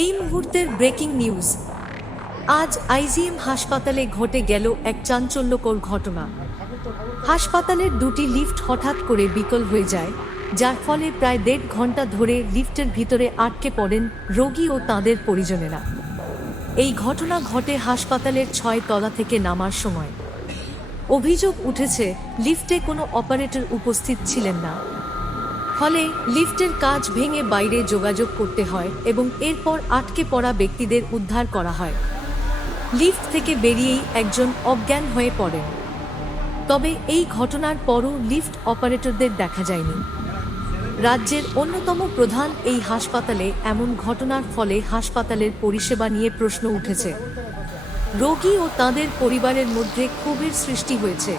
এই মুহূর্তের breaking news. আজ আইজিএম হাসপাতালে ঘটে গেল এক চাঞ্চল্যকর ঘটনা। হাসপাতালের দুটি লিফট হঠাৎ করে বিকল হয়ে যায়, যার ফলে প্রায় 1.5 ঘন্টা ধরে লিফটের ভিতরে আটকে পড়েন রোগী ও তাঁদের পরিজনেরা। এই ঘটনা ঘটে হাসপাতালের 6 তলা থেকে নামার সময়। অভিযোগ উঠেছে, লিফটে কোনো অপারেটর উপস্থিত ছিলেন না, ফলে লিফটের কাঁচ ভেঙে বাইরে যোগাযোগ করতে হয় এবং এরপর আটকে পড়া ব্যক্তিদের উদ্ধার করা হয়। লিফট থেকে বেরিয়েই একজন অজ্ঞান হয়ে পড়েন। তবে এই ঘটনার পরও লিফট অপারেটরদের দেখা যায়নি। রাজ্যের অন্যতম প্রধান এই হাসপাতালে এমন ঘটনার ফলে হাসপাতালের পরিষেবা নিয়ে প্রশ্ন উঠেছে। রোগী ও তাঁদের পরিবারের মধ্যে ক্ষোভের সৃষ্টি হয়েছে।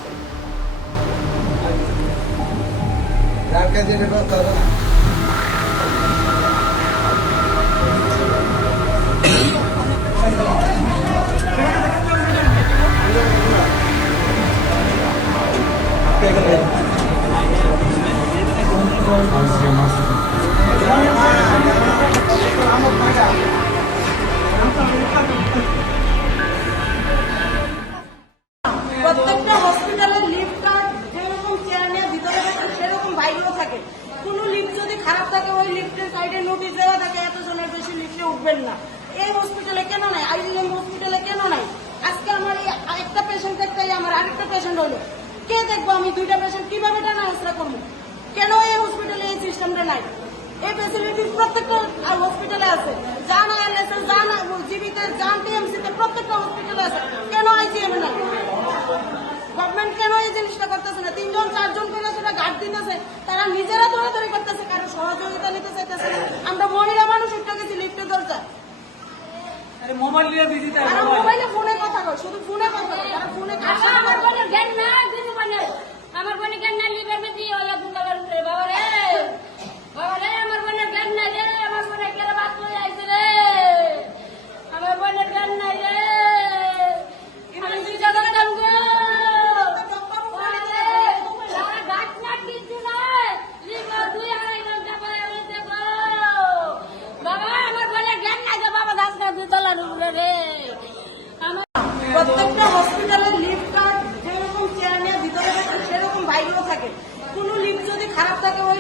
প্রত্যেকটা হসপিটালের লিফটটা যেরকম চেয়ার নিয়ে ভিতরে থাকে সেরকম বাইরেও থাকে। কোনো লিফট যদি খারাপ থাকে ওই লিফটের সাইডে নোটিশ দেওয়া থাকে এতজনের বেশি লিফটে উঠবেন না। এই হসপিটালে কেন নাই? আইজিএম হসপিটালে কেন নাই? আজকে আমার এই একটা পেশেন্ট দেখতে আমার আরেকটা পেশেন্ট হলো, কে দেখবো? আমি দুইটা পেশেন্ট কিভাবে টানা হেসরা করবো? কেন এই হসপিটালে এই সিস্টেমটা নাই? এই ফেসিলিটি প্রত্যেকটা হসপিটালে আছে, জান আইএলএসএ, জান জিবিতে, জান টিএমসিতে, প্রত্যেকটা হসপিটালে আছে। কেন আইজিএম নাই? গভর্নমেন্ট কেন এই জিনিসটা করতেছে না? 3 জন 4 জন করে সেটা গার্ড দিতেছে, তারা নিজেরা দৌড়াদৌড়ি করতেছে, কারো সহযোগিতা নিতে চাইতেছে না। আমরা মহিলা মানুষ উঠে গেছি লিফটে দরজা, মোবাইলে ফোনে কথা কয়, শুধু ফোনে কথা কয়, তারা ফোনে আমার বোনের জ্ঞান না, আমার বোনের জ্ঞান না, লিভার বেশি ওলা বুকাবার উঠে বাবা রে, আমার বোনের জ্ঞান নাই রে, আমার বোনের কেলা বাদ করে আইছে রে, আমার বোনের জ্ঞান নাই রে, আমি দুই জায়গা দাম গো, গাছ না কিছু নয়, লিভার 2-2.5 ঘন্টা পরে আমি দেখো, বাবা আমার বোনের জ্ঞান নাই রে, বাবা গাছ না 2 তলার উপরে রে। প্রত্যেকটা হসপিটালের লিফটটা যেরকম চেয়ার নিয়ে ভিতরে থাকে সেরকম বাইরেও থাকে। কোনো লিফট যদি খারাপ থাকে ওই